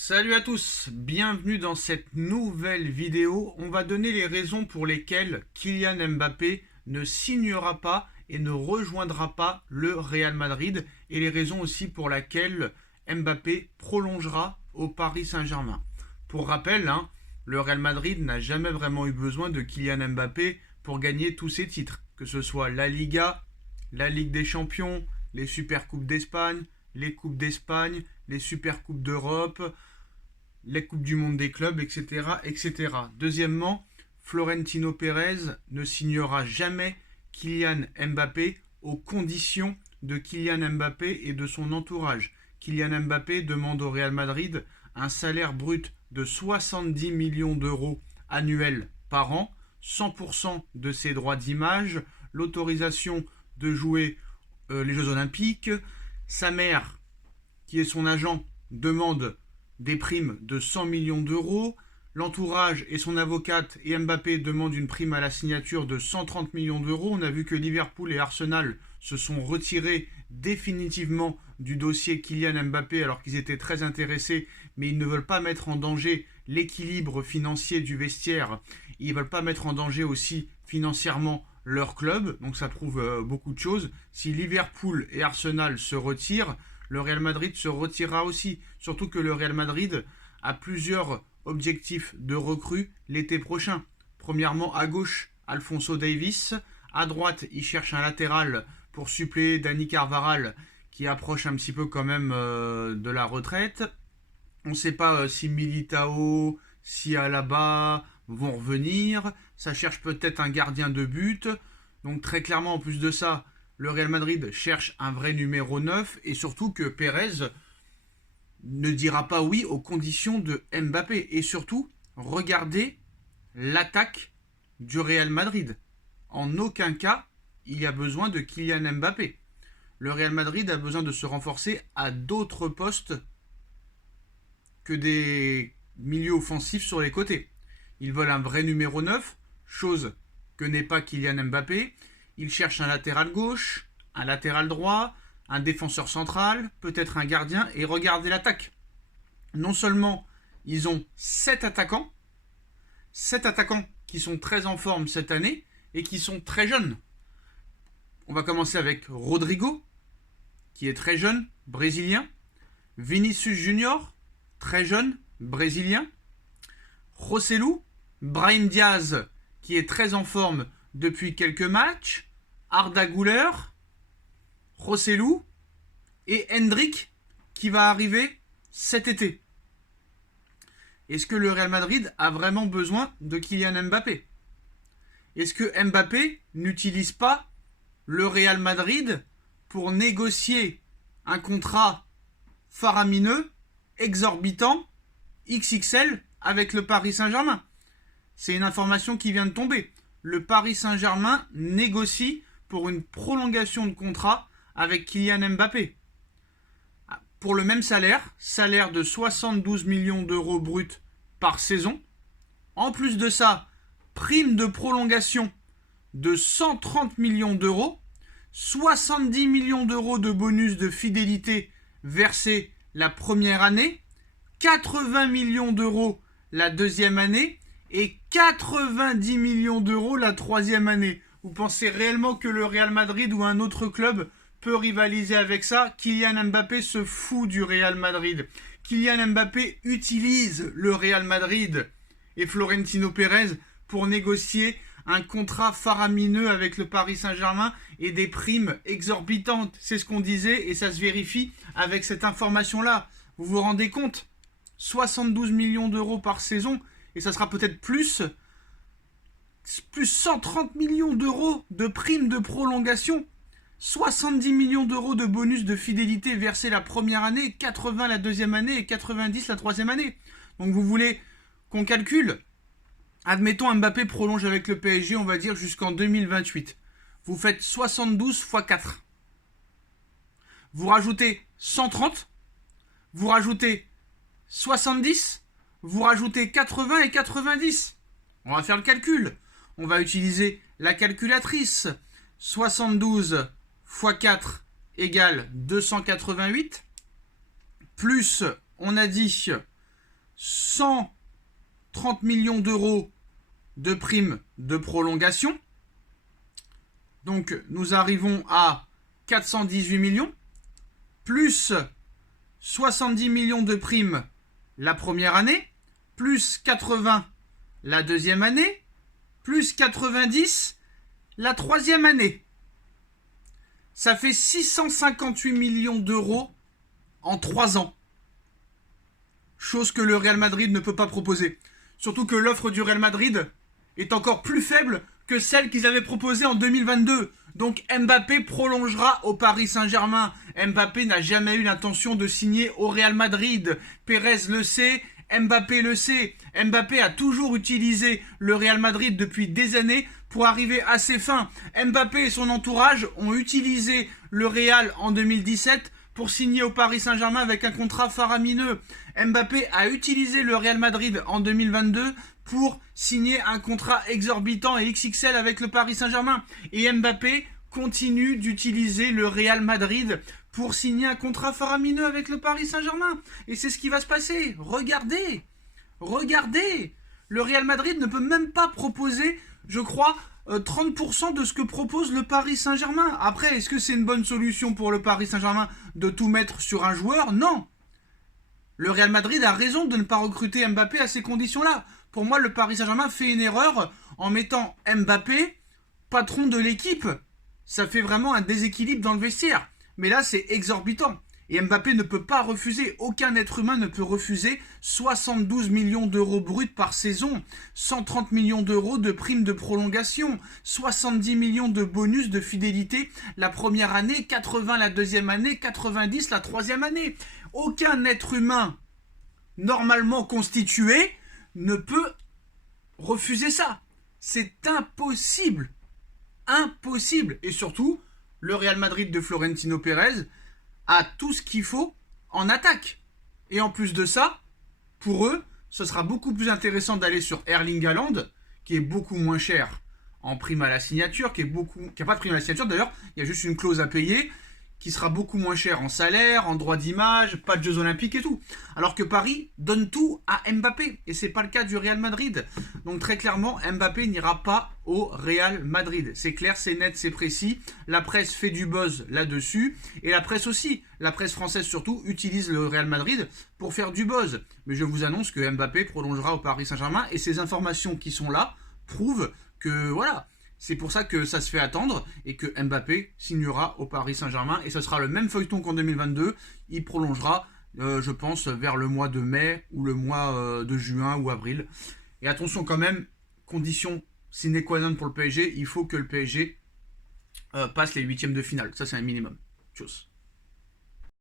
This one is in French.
Salut à tous, bienvenue dans cette nouvelle vidéo. On va donner les raisons pour lesquelles Kylian Mbappé ne signera pas et ne rejoindra pas le Real Madrid et les raisons aussi pour lesquelles Mbappé prolongera au Paris Saint-Germain. Pour rappel, le Real Madrid n'a jamais vraiment eu besoin de Kylian Mbappé pour gagner tous ses titres, que ce soit la Liga, la Ligue des Champions, les Supercoupes d'Espagne, les Coupes d'Espagne, les Supercoupes d'Europe, les Coupes du Monde des clubs, etc., etc. Deuxièmement, Florentino Pérez ne signera jamais Kylian Mbappé aux conditions de Kylian Mbappé et de son entourage. Kylian Mbappé demande au Real Madrid un salaire brut de 70 millions d'euros annuels par an, 100% de ses droits d'image, l'autorisation de jouer les Jeux Olympiques. Sa mère, qui est son agent, demande des primes de 100 millions d'euros. L'entourage et son avocate et Mbappé demandent une prime à la signature de 130 millions d'euros. On a vu que Liverpool et Arsenal se sont retirés définitivement du dossier Kylian Mbappé alors qu'ils étaient très intéressés, mais ils ne veulent pas mettre en danger l'équilibre financier du vestiaire. Ils ne veulent pas mettre en danger aussi financièrement leur club, donc ça prouve beaucoup de choses. Si Liverpool et Arsenal se retirent, le Real Madrid se retirera aussi. Surtout que le Real Madrid a plusieurs objectifs de recrue l'été prochain. Premièrement, à gauche, Alphonso Davies. À droite, il cherche un latéral pour suppléer Dani Carvajal, qui approche un petit peu quand même de la retraite. On ne sait pas si Militao, si Alaba vont revenir. Ça cherche peut-être un gardien de but. Donc très clairement, en plus de ça, le Real Madrid cherche un vrai numéro 9 et surtout que Pérez ne dira pas oui aux conditions de Mbappé. Et surtout, regardez l'attaque du Real Madrid. En aucun cas, il y a besoin de Kylian Mbappé. Le Real Madrid a besoin de se renforcer à d'autres postes que des milieux offensifs sur les côtés. Ils veulent un vrai numéro 9, chose que n'est pas Kylian Mbappé. Ils cherchent un latéral gauche, un latéral droit, un défenseur central, peut-être un gardien. Et regardez l'attaque. Non seulement ils ont 7 attaquants qui sont très en forme cette année et qui sont très jeunes. On va commencer avec Rodrigo, qui est très jeune, brésilien. Vinicius Junior, très jeune, brésilien. Joselu, Brahim Diaz, qui est très en forme depuis quelques matchs. Arda Güler, Joselu et Hendrik qui va arriver cet été. Est-ce que le Real Madrid a vraiment besoin de Kylian Mbappé? Est-ce que Mbappé n'utilise pas le Real Madrid pour négocier un contrat faramineux, exorbitant, XXL avec le Paris Saint-Germain? C'est une information qui vient de tomber. Le Paris Saint-Germain négocie pour une prolongation de contrat avec Kylian Mbappé. Pour le même salaire de 72 millions d'euros bruts par saison. En plus de ça, prime de prolongation de 130 millions d'euros, 70 millions d'euros de bonus de fidélité versés la première année, 80 millions d'euros la deuxième année et 90 millions d'euros la troisième année. Vous pensez réellement que le Real Madrid ou un autre club peut rivaliser avec ça? Kylian Mbappé se fout du Real Madrid. Kylian Mbappé utilise le Real Madrid et Florentino Pérez pour négocier un contrat faramineux avec le Paris Saint-Germain et des primes exorbitantes. C'est ce qu'on disait et ça se vérifie avec cette information-là. Vous vous rendez compte? 72 millions d'euros par saison et ça sera peut-être plus 130 millions d'euros de primes de prolongation, 70 millions d'euros de bonus de fidélité versés la première année, 80 la deuxième année et 90 la troisième année. Donc vous voulez qu'on calcule? Admettons Mbappé prolonge avec le PSG, on va dire jusqu'en 2028. Vous faites 72 x 4. Vous rajoutez 130, vous rajoutez 70, vous rajoutez 80 et 90. On va faire le calcul. On va utiliser la calculatrice. 72 x 4 égale 288. Plus, on a dit 130 millions d'euros de primes de prolongation. Donc nous arrivons à 418 millions, plus 70 millions de primes la première année, plus 80 la deuxième année, plus 90 la troisième année. Ça fait 658 millions d'euros en 3 ans. Chose que le Real Madrid ne peut pas proposer. Surtout que l'offre du Real Madrid est encore plus faible que celle qu'ils avaient proposée en 2022. Donc Mbappé prolongera au Paris Saint-Germain. Mbappé n'a jamais eu l'intention de signer au Real Madrid. Pérez le sait, Mbappé le sait. Mbappé a toujours utilisé le Real Madrid depuis des années pour arriver à ses fins. Mbappé et son entourage ont utilisé le Real en 2017 pour signer au Paris Saint-Germain avec un contrat faramineux. Mbappé a utilisé le Real Madrid en 2022 pour signer un contrat exorbitant et XXL avec le Paris Saint-Germain. Et Mbappé continue d'utiliser le Real Madrid pour signer un contrat faramineux avec le Paris Saint-Germain. Et c'est ce qui va se passer. Regardez, regardez. Le Real Madrid ne peut même pas proposer, je crois, 30% de ce que propose le Paris Saint-Germain. Après, est-ce que c'est une bonne solution pour le Paris Saint-Germain de tout mettre sur un joueur? Non. Le Real Madrid a raison de ne pas recruter Mbappé à ces conditions-là. Pour moi, le Paris Saint-Germain fait une erreur en mettant Mbappé patron de l'équipe. Ça fait vraiment un déséquilibre dans le vestiaire. Mais là, c'est exorbitant. Et Mbappé ne peut pas refuser, aucun être humain ne peut refuser 72 millions d'euros bruts par saison, 130 millions d'euros de primes de prolongation, 70 millions de bonus de fidélité la première année, 80 la deuxième année, 90 la troisième année. Aucun être humain normalement constitué ne peut refuser ça. C'est impossible. Impossible. Et surtout, le Real Madrid de Florentino Pérez a tout ce qu'il faut en attaque. Et en plus de ça, pour eux, ce sera beaucoup plus intéressant d'aller sur Erling Haaland, qui est beaucoup moins cher en prime à la signature, qui n'a pas de prime à la signature d'ailleurs, il y a juste une clause à payer, qui sera beaucoup moins cher en salaire, en droit d'image, pas de Jeux Olympiques et tout. Alors que Paris donne tout à Mbappé, et c'est pas le cas du Real Madrid. Donc très clairement, Mbappé n'ira pas au Real Madrid. C'est clair, c'est net, c'est précis. La presse fait du buzz là-dessus, et la presse aussi, la presse française surtout, utilise le Real Madrid pour faire du buzz. Mais je vous annonce que Mbappé prolongera au Paris Saint-Germain, et ces informations qui sont là prouvent que voilà. C'est pour ça que ça se fait attendre et que Mbappé signera au Paris Saint-Germain. Et ce sera le même feuilleton qu'en 2022. Il prolongera, je pense, vers le mois de mai ou le mois de juin ou avril. Et attention quand même, condition sine qua non pour le PSG, il faut que le PSG passe les huitièmes de finale. Ça, c'est un minimum. Tchuss.